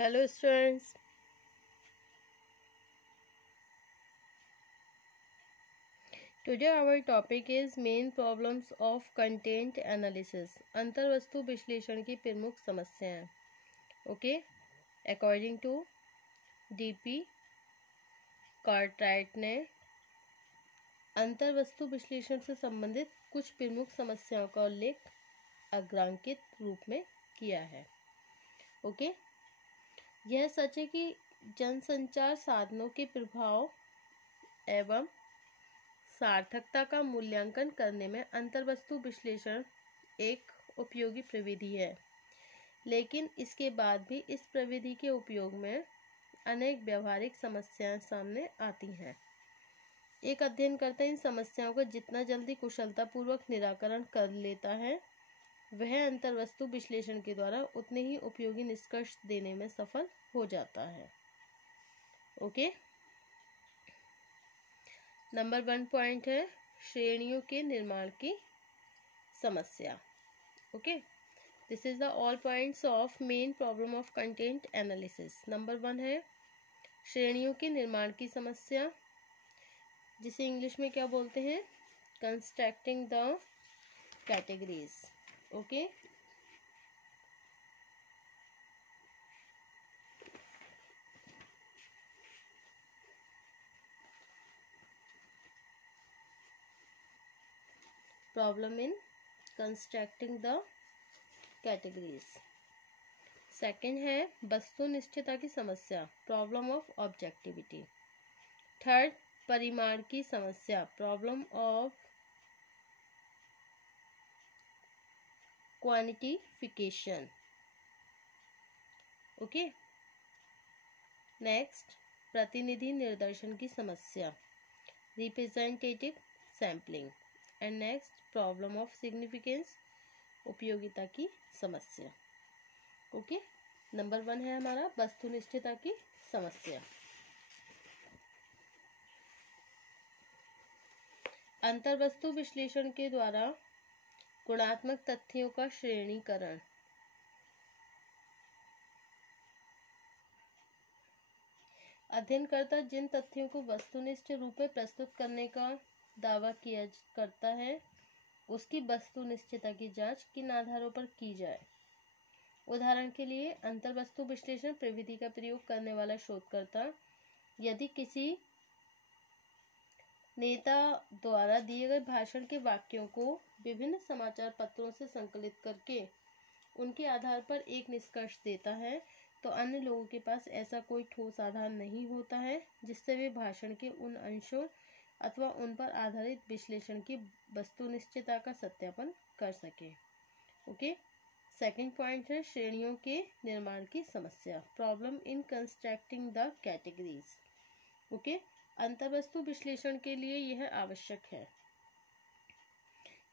Hello students. Today our topic is main problems of content analysis. अंतर्वस्तु विश्लेषण की प्रमुख समस्याएं. Okay. According to D.P. Cartwright ने अंतर्वस्तु विश्लेषण से संबंधित कुछ प्रमुख समस्याओं का उल्लेख अग्रांकित रूप में किया है. ओके. यह सच है कि जनसंचार साधनों के प्रभाव एवं सार्थकता का मूल्यांकन करने में अंतर्वस्तु विश्लेषण एक उपयोगी प्रविधि है, लेकिन इसके बाद भी इस प्रविधि के उपयोग में अनेक व्यावहारिक समस्याएं सामने आती हैं. एक अध्ययनकर्ता इन समस्याओं का जितना जल्दी कुशलतापूर्वक निराकरण कर लेता है, वह अंतर्वस्तु विश्लेषण के द्वारा उतने ही उपयोगी निष्कर्ष देने में सफल हो जाता है. ओके. नंबर 1 पॉइंट है श्रेणियों के निर्माण की समस्या. Okay. This is the all points of main problem of content analysis. Number 1 है श्रेणियों के निर्माण की समस्या, जिसे इंग्लिश में क्या बोलते हैं? Constructing the categories. Okay. Problem in constructing the categories. Second है वस्तुनिष्ठता की समस्या, प्रॉब्लम ऑफ ऑब्जेक्टिविटी. थर्ड परिमाण की समस्या, problem of quantification. Okay. Next प्रतिनिधि निर्देशन की समस्या, representative sampling. And next problem of significance, उपयोगिता की समस्या. ओके. नंबर 1 है हमारा वस्तुनिष्ठता की समस्या. अंतर्वस्तु विश्लेषण के द्वारा गुणात्मक तथ्यों का श्रेणीकरण. अध्ययनकर्ता जिन तथ्यों को वस्तुनिष्ठ रूप में प्रस्तुत करने का दावा किया करता है, उसकी वस्तुनिष्ठता की जांच किन आधारों पर की जाए. उदाहरण के लिए अंतर्वस्तु विश्लेषण प्रविधि का प्रयोग करने वाला शोधकर्ता यदि किसी नेता द्वारा दिए गए भाषण के वाक्यों को विभिन्न समाचार पत्रों से संकलित करके उनके आधार पर एक निष्कर्ष देता है, तो अन्य लोगों के पास ऐसा कोई ठोस आधार नहीं होता है जिससे वे भाषण के उन अंशों अथवा उन पर आधारित विश्लेषण की वस्तुनिष्ठता का सत्यापन कर सके. ओके. सेकंड पॉइंट है श्रेणियों के निर्माण की समस्या, problem in constructing the categories. Okay. अंतर्वस्तु विश्लेषण के लिए यह आवश्यक है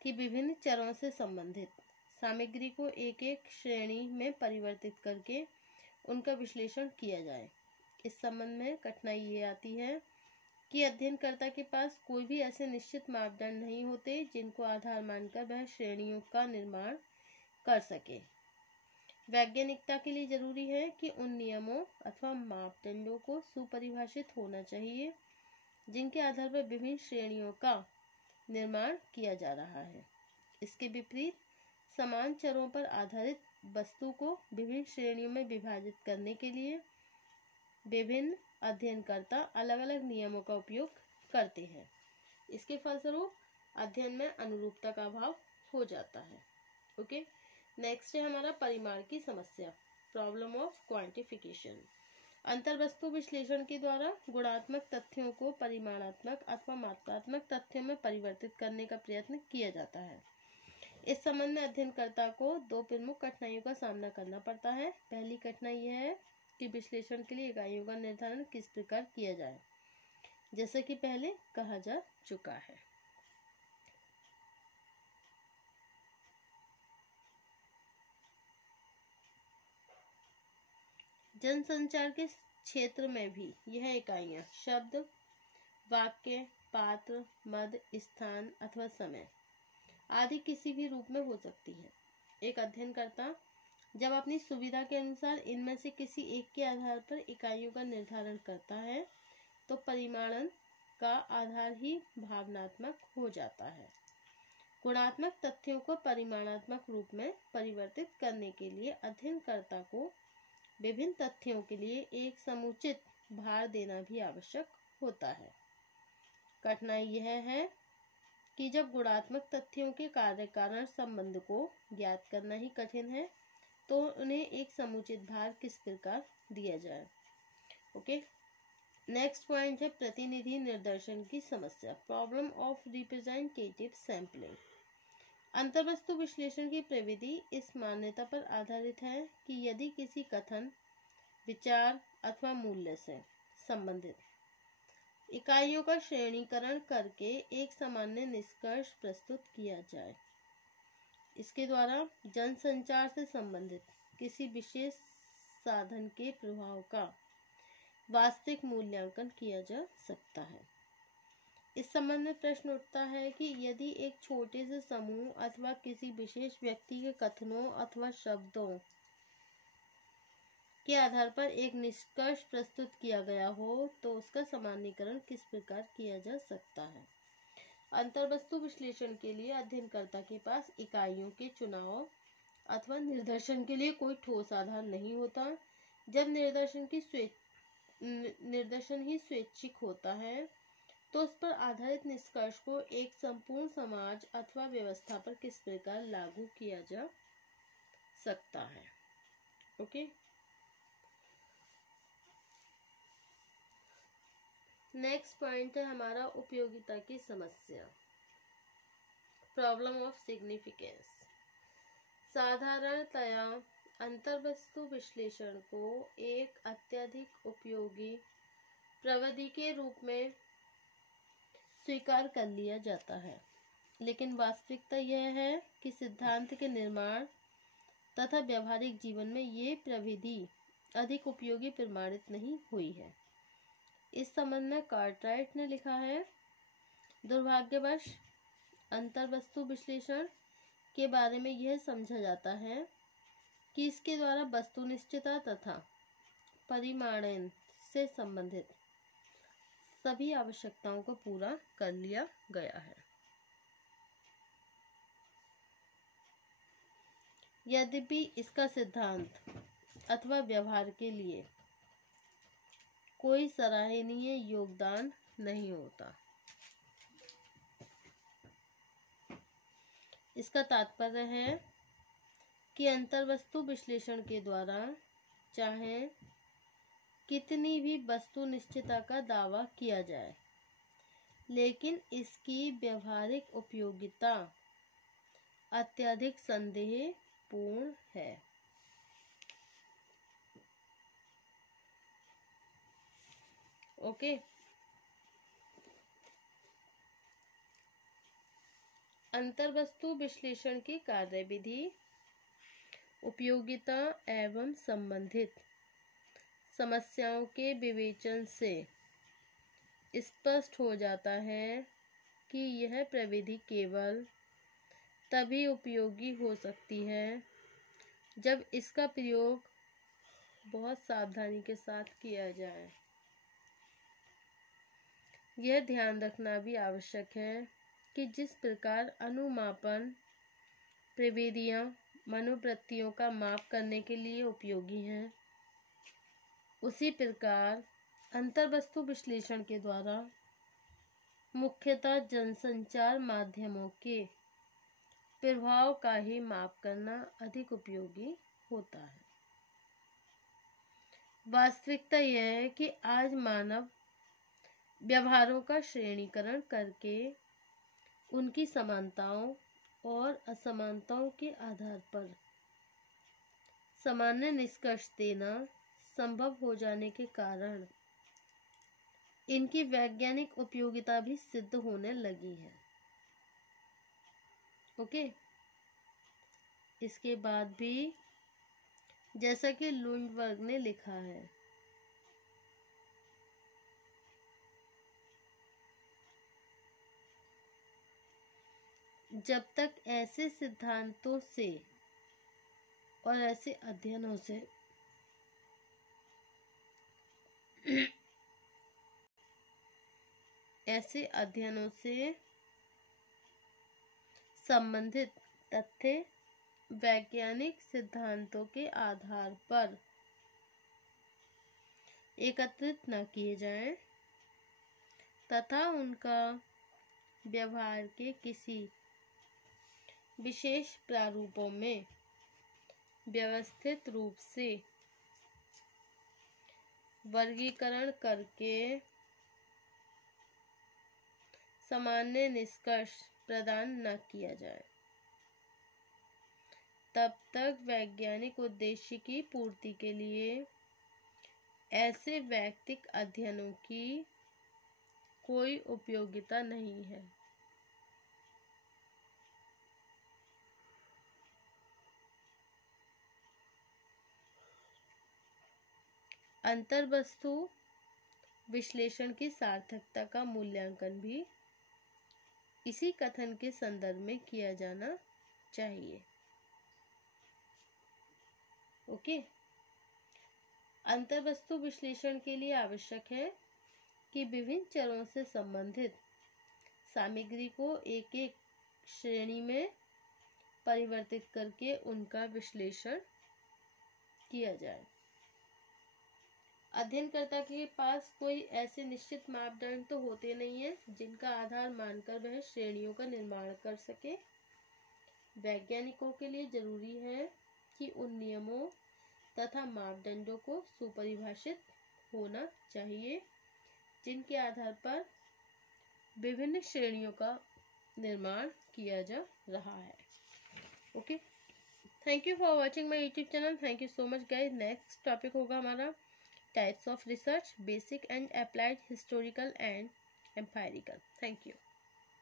कि विभिन्न चरों से संबंधित सामग्री को एक एक श्रेणी में परिवर्तित करके उनका विश्लेषण किया जाए. इस संबंध में कठिनाई ये आती है कि अध्ययनकर्ता के पास कोई भी ऐसे निश्चित मापदंड नहीं होते जिनको आधार मानकर वह श्रेणियों का निर्माण कर सके. वैज्ञानिकता के लिए जरूरी है कि उन नियमों अथवा मापदंडों को सुपरिभाषित होना चाहिए जिनके आधार पर विभिन्न श्रेणियों का निर्माण किया जा रहा है. इसके विपरीत समान चरों पर आधारित वस्तु को विभिन्न श्रेणियों में विभाजित करने के लिए विभिन्न अध्ययनकर्ता अलग अलग नियमों का उपयोग करते हैं. इसके फलस्वरूप अध्ययन में अनुरूपता का अभाव हो जाता है. ओके. नेक्स्ट है हमारा परिमाण की समस्या, प्रॉब्लम ऑफ क्वांटिफिकेशन. अंतर्वस्तु विश्लेषण के द्वारा गुणात्मक तथ्यों को परिमाणात्मक अथवा मात्रात्मक तथ्यों में परिवर्तित करने का प्रयत्न किया जाता है. इस संबंध में अध्ययनकर्ता को दो प्रमुख कठिनाइयों का सामना करना पड़ता है. पहली कठिनाई यह है कि विश्लेषण के लिए इकाइयों का निर्धारण किस प्रकार किया जाए, जैसे कि पहले कहा जा चुका है. जनसंचार के क्षेत्र में भी यह इकाइयां शब्द, वाक्य, पात्र, मद, स्थान अथवा समय आदि किसी भी रूप में हो सकती है. एक अध्ययनकर्ता जब अपनी सुविधा के अनुसार इनमें से किसी एक के आधार पर इकाइयों का निर्धारण करता है तो परिमाणन का आधार ही भावनात्मक हो जाता है। गुणात्मक तथ्यों को परिमाणात्मक रूप में परिवर्तित करने के लिए अध्ययनकर्ता को विभिन्न तथ्यों के लिए एक समुचित भार देना भी आवश्यक होता है। कठिनाई यह है कि जब गुणात्मक तथ्यों के कार्य कारण संबंध को ज्ञात करना ही कठिन है तो उन्हें एक समुचित भार किस प्रकार दिया जाए। ओके, नेक्स्ट पॉइंट है प्रतिनिधि निर्देशन की समस्या, प्रॉब्लम ऑफ रिप्रेजेंटेटिव सैम्पलिंग। अंतर्वस्तु विश्लेषण की प्रविधि इस मान्यता पर आधारित है कि यदि किसी कथन, विचार अथवा मूल्य से संबंधित इकाइयों का श्रेणीकरण करके एक सामान्य निष्कर्ष प्रस्तुत किया जाए, इसके द्वारा जनसंचार से संबंधित किसी विशेष साधन के प्रभाव का वास्तविक मूल्यांकन किया जा सकता है। इस संबंध में प्रश्न उठता है कि यदि एक छोटे से समूह अथवा किसी विशेष व्यक्ति के कथनों अथवा शब्दों के आधार पर एक निष्कर्ष प्रस्तुत किया गया हो तो उसका सामान्यीकरण किस प्रकार किया जा सकता है। अंतर्वस्तु विश्लेषण के लिए अध्ययनकर्ता के पास इकाइयों के चुनाव अथवा निर्देशन के लिए कोई ठोस आधार नहीं होता। जब निर्देशन ही स्वैच्छिक होता है तो उस पर आधारित निष्कर्ष को एक संपूर्ण समाज अथवा व्यवस्था पर किस प्रकार लागू किया जा सकता है। ओके, नेक्स्ट पॉइंट है हमारा उपयोगिता की समस्या, प्रॉब्लम ऑफ सिग्निफिकेंस। साधारणतया अंतर्वस्तु विश्लेषण को एक अत्यधिक उपयोगी प्रविधि के रूप में स्वीकार कर लिया जाता है, लेकिन वास्तविकता यह है कि सिद्धांत के निर्माण तथा व्यावहारिक जीवन में ये प्रविधि अधिक उपयोगी प्रमाणित नहीं हुई है। इस संबंध में कार्टराइट ने लिखा है, दुर्भाग्यवश अंतर्वस्तु विश्लेषण के बारे में यह समझा जाता है कि इसके द्वारा वस्तुनिष्ठता तथा परिमाणन से संबंधित सभी आवश्यकताओं को पूरा कर लिया गया है। यद्यपि इसका सिद्धांत अथवा व्यवहार के लिए कोई सराहनीय योगदान नहीं होता। इसका तात्पर्य है कि अंतर्वस्तु विश्लेषण के द्वारा चाहे कितनी भी वस्तुनिष्ठता का दावा किया जाए, लेकिन इसकी व्यवहारिक उपयोगिता अत्यधिक संदेहपूर्ण है। ओके, अंतर्वस्तु विश्लेषण की कार्यविधि, उपयोगिता एवं संबंधित समस्याओं के विवेचन से स्पष्ट हो जाता है कि यह प्रविधि केवल तभी उपयोगी हो सकती है जब इसका प्रयोग बहुत सावधानी के साथ किया जाए। यह ध्यान रखना भी आवश्यक है कि जिस प्रकार अनुमापन प्रविधियां मनोवृत्तियों का माप करने के लिए उपयोगी हैं, उसी प्रकार अंतर्वस्तु विश्लेषण के द्वारा मुख्यतः जनसंचार माध्यमों के प्रभाव का ही माप करना अधिक उपयोगी होता है। वास्तविकता यह है कि आज मानव व्यवहारों का श्रेणीकरण करके उनकी समानताओं और असमानताओं के आधार पर सामान्य निष्कर्ष देना संभव हो जाने के कारण इनकी वैज्ञानिक उपयोगिता भी सिद्ध होने लगी है। ओके, इसके बाद भी जैसा कि लुंडबर्ग ने लिखा है, जब तक ऐसे सिद्धांतों से और ऐसे अध्ययनों से संबंधित तथ्य वैज्ञानिक सिद्धांतों के आधार पर एकत्रित न किए जाएं तथा उनका व्यवहार के किसी विशेष प्रारूपों में व्यवस्थित रूप से वर्गीकरण करके सामान्य निष्कर्ष प्रदान न किया जाए, तब तक वैज्ञानिक उद्देश्य की पूर्ति के लिए ऐसे वैयक्तिक अध्ययनों की कोई उपयोगिता नहीं है। अंतर्वस्तु विश्लेषण की सार्थकता का मूल्यांकन भी इसी कथन के संदर्भ में किया जाना चाहिए। ओके, अंतर्वस्तु विश्लेषण के लिए आवश्यक है कि विभिन्न चरों से संबंधित सामग्री को एक एक श्रेणी में परिवर्तित करके उनका विश्लेषण किया जाए। अध्ययनकर्ता के पास कोई ऐसे निश्चित मापदंड तो होते नहीं है जिनका आधार मानकर वह श्रेणियों का निर्माण कर सके। वैज्ञानिकों के लिए जरूरी है कि उन नियमों तथा मापदंडों को सुपरिभाषित होना चाहिए जिनके आधार पर विभिन्न श्रेणियों का निर्माण किया जा रहा है। Okay, thank you for watching my YouTube channel. Thank you so much guys. Next topic होगा हमारा types of research, basic and applied, historical and empirical. Thank you.